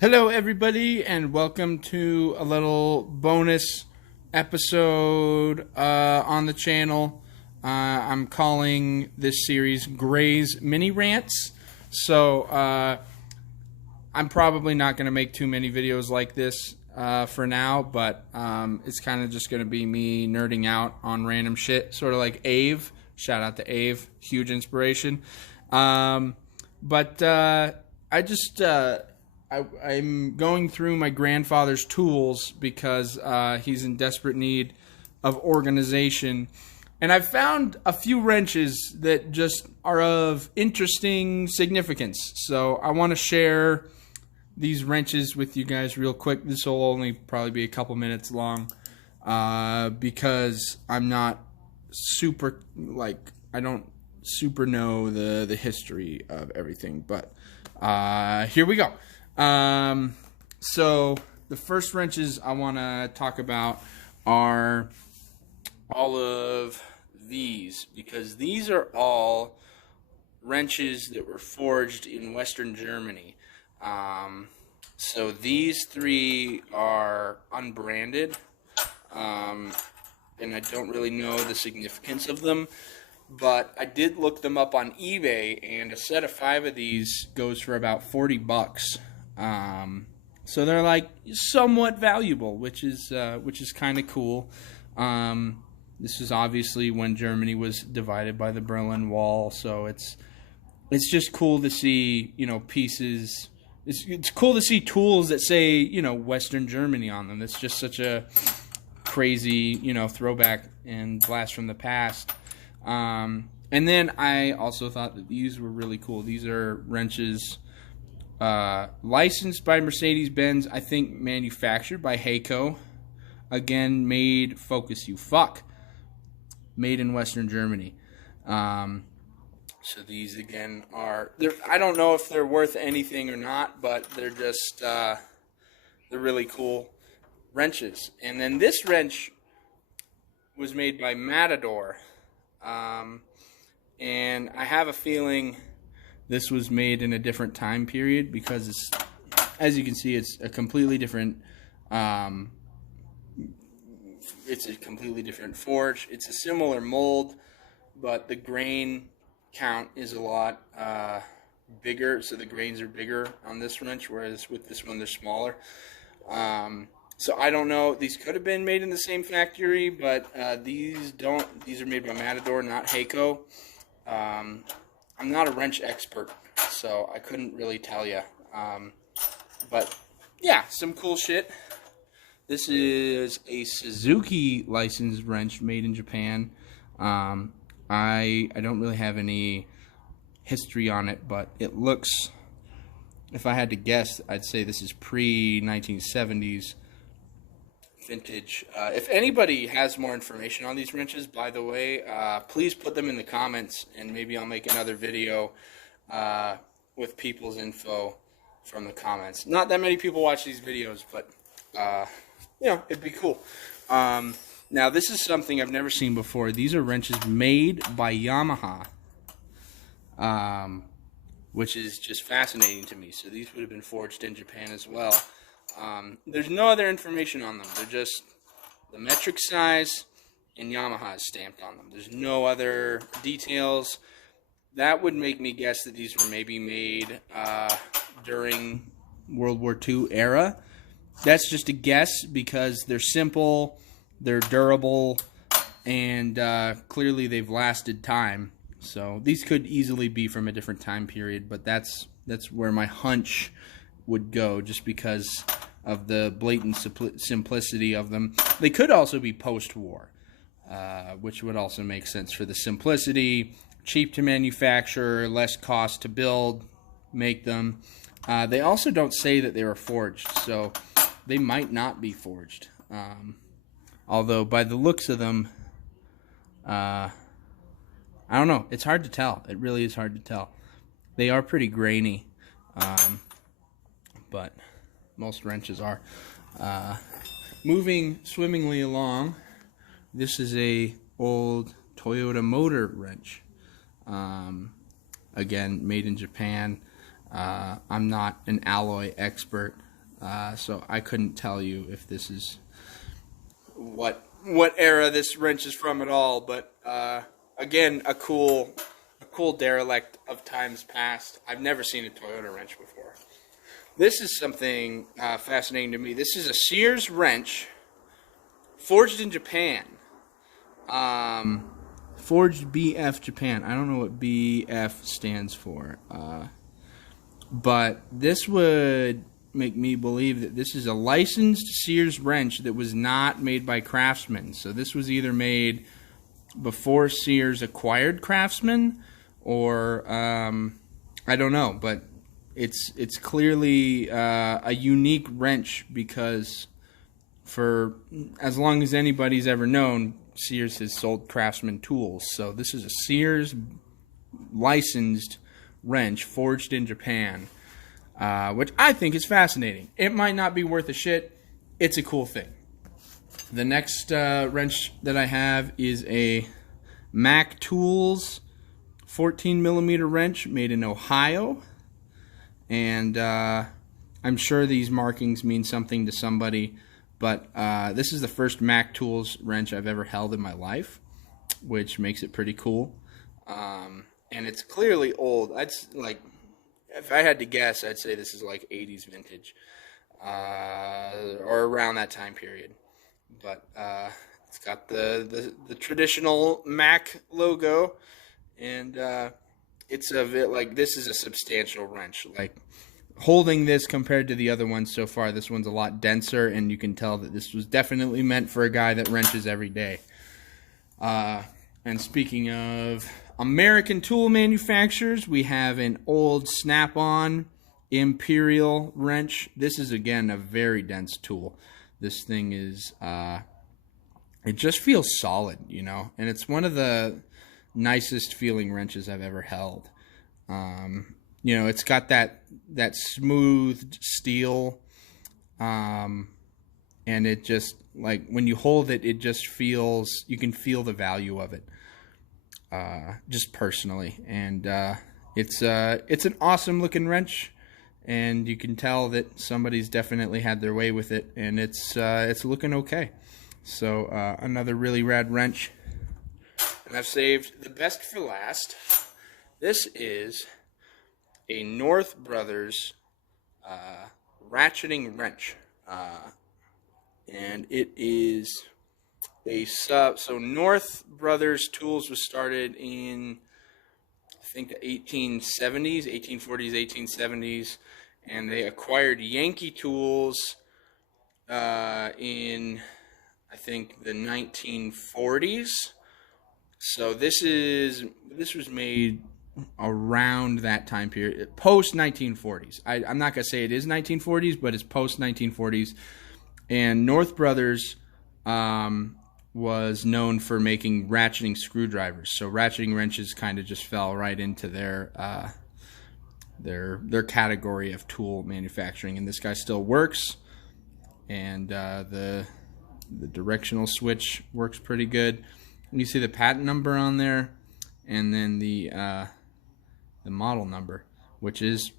Hello, everybody, and welcome to a little bonus episode on the channel. I'm calling this series Gray's Mini Rants. So, I'm probably not going to make too many videos like this for now, but it's kind of just going to be me nerding out on random shit, sort of like Ave. Shout out to Ave, huge inspiration. I'm going through my grandfather's tools because he's in desperate need of organization. And I've found a few wrenches that just are of interesting significance. So I want to share these wrenches with you guys real quick. This will only probably be a couple minutes long because I'm not super, I don't super know the history of everything. But here we go. So the first wrenches I want to talk about are all of these, because these are all wrenches that were forged in Western Germany. So these three are unbranded, and I don't really know the significance of them, but I did look them up on eBay, and a set of 5 of these goes for about $40. So they're like somewhat valuable, which is kind of cool. This is obviously when Germany was divided by the Berlin Wall, so it's just cool to see, pieces. It's cool to see tools that say, Western Germany on them. It's just such a crazy, throwback and blast from the past. And then I also thought that these were really cool. These are wrenches licensed by Mercedes-Benz, I think manufactured by Heiko. Again, made in Western Germany. So these again are, I don't know if they're worth anything or not, but they're just they're really cool wrenches. And then this wrench was made by Matador, and I have a feeling this was made in a different time period because it's, as you can see, it's a completely different forge. It's a similar mold, but the grain count is a lot bigger, so the grains are bigger on this wrench, whereas with this one they're smaller. So I don't know, these could have been made in the same factory, but these are made by Matador, not Heiko. I'm not a wrench expert, so I couldn't really tell you. But yeah, some cool shit. This is a Suzuki licensed wrench made in Japan. I don't really have any history on it, but it looks, if I had to guess, I'd say this is pre-1970s vintage. If anybody has more information on these wrenches, by the way, please put them in the comments, and maybe I'll make another video with people's info from the comments. Not that many people watch these videos, but it'd be cool. Now, this is something I've never seen before. These are wrenches made by Yamaha, which is just fascinating to me. So these would have been forged in Japan as well. There's no other information on them. They're just the metric size and Yamaha is stamped on them. There's no other details. That would make me guess that these were maybe made during World War II era. That's just a guess because they're simple, they're durable, and clearly they've lasted time. So these could easily be from a different time period, but that's where my hunch would go, just because of the blatant simplicity of them. They could also be post-war, which would also make sense for the simplicity, cheap to manufacture, less cost to build, make them. They also don't say that they were forged, so they might not be forged. Although by the looks of them, I don't know. It's hard to tell. It really is hard to tell. They are pretty grainy, but most wrenches are. Moving swimmingly along, this is a old Toyota motor wrench. Again, made in Japan. I'm not an alloy expert, So I couldn't tell you if this is what era this wrench is from at all. But again, a cool derelict of times past. I've never seen a Toyota wrench before. This is something fascinating to me. This is a Sears wrench forged in Japan. Forged BF Japan. I don't know what BF stands for. But this would make me believe that this is a licensed Sears wrench that was not made by Craftsman. So this was either made before Sears acquired Craftsman, or I don't know. But it's clearly a unique wrench, because for as long as anybody's ever known, Sears has sold Craftsman tools. So this is a Sears licensed wrench forged in Japan, which I think is fascinating. It might not be worth a shit. It's a cool thing. The next wrench that I have is a Mac Tools 14mm wrench made in Ohio. And I'm sure these markings mean something to somebody, but this is the first Mac Tools wrench I've ever held in my life, which makes it pretty cool. And it's clearly old. If I had to guess, I'd say this is like 80s vintage, or around that time period. But it's got the traditional Mac logo, and it's this is a substantial wrench. Like, holding this compared to the other ones so far, this one's a lot denser, and you can tell that this was definitely meant for a guy that wrenches every day. And speaking of American tool manufacturers, we have an old SnapOn Imperial wrench. This is, again, a very dense tool. This thing is, it just feels solid, you know, and it's one of the nicest feeling wrenches I've ever held. You know, it's got that smooth steel, and it just, like, when you hold it, it just feels, you can feel the value of it, just personally. And it's an awesome looking wrench, and you can tell that somebody's definitely had their way with it, and it's looking okay. So another really rad wrench. And I've saved the best for last. This is a North Brothers ratcheting wrench, and it is a sub. So North Brothers Tools was started in, I think, the 1870s, 1840s, 1870s, and they acquired Yankee Tools in, I think, the 1940s. So this was made around that time period, post 1940s. I'm not gonna say it is 1940s, but it's post 1940s. And North Brothers was known for making ratcheting screwdrivers. So ratcheting wrenches kind of just fell right into their category of tool manufacturing. And this guy still works, and the directional switch works pretty good. You see the patent number on there, and then the model number, which is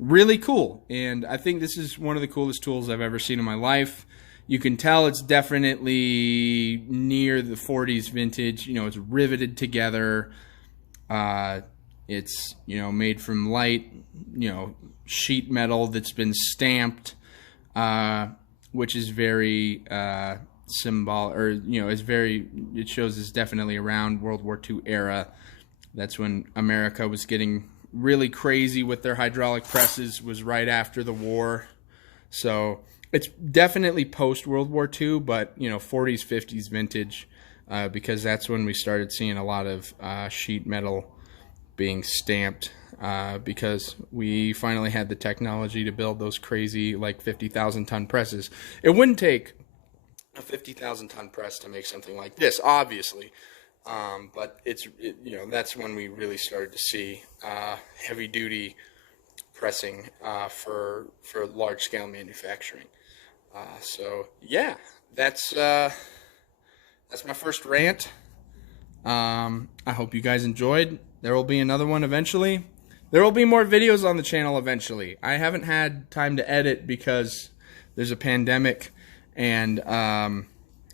really cool. And I think this is one of the coolest tools I've ever seen in my life. You can tell it's definitely near the 40s vintage. You know, it's riveted together. It's, you know, made from light, you know, sheet metal that's been stamped, which is very symbolic, or, you know, it shows it's definitely around World War II era. That's when America was getting really crazy with their hydraulic presses, was right after the war. So it's definitely post World War II, but, you know, 40s, 50s vintage, because that's when we started seeing a lot of sheet metal being stamped, because we finally had the technology to build those crazy, like, 50,000 ton presses. It wouldn't take a 50,000 ton press to make something like this, obviously. But you know, that's when we really started to see heavy duty pressing for large scale manufacturing. So yeah, that's my first rant. I hope you guys enjoyed. There will be another one eventually. There will be more videos on the channel eventually. I haven't had time to edit because there's a pandemic, and I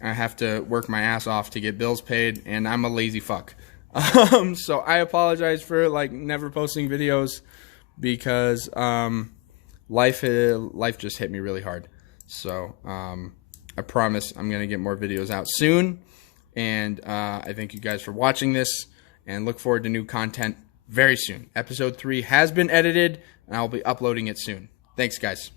have to work my ass off to get bills paid, and I'm a lazy fuck. So I apologize for like never posting videos, because life just hit me really hard. So I promise I'm gonna get more videos out soon, and I thank you guys for watching this, and look forward to new content very soon. Episode 3 has been edited, and I'll be uploading it soon. Thanks, guys.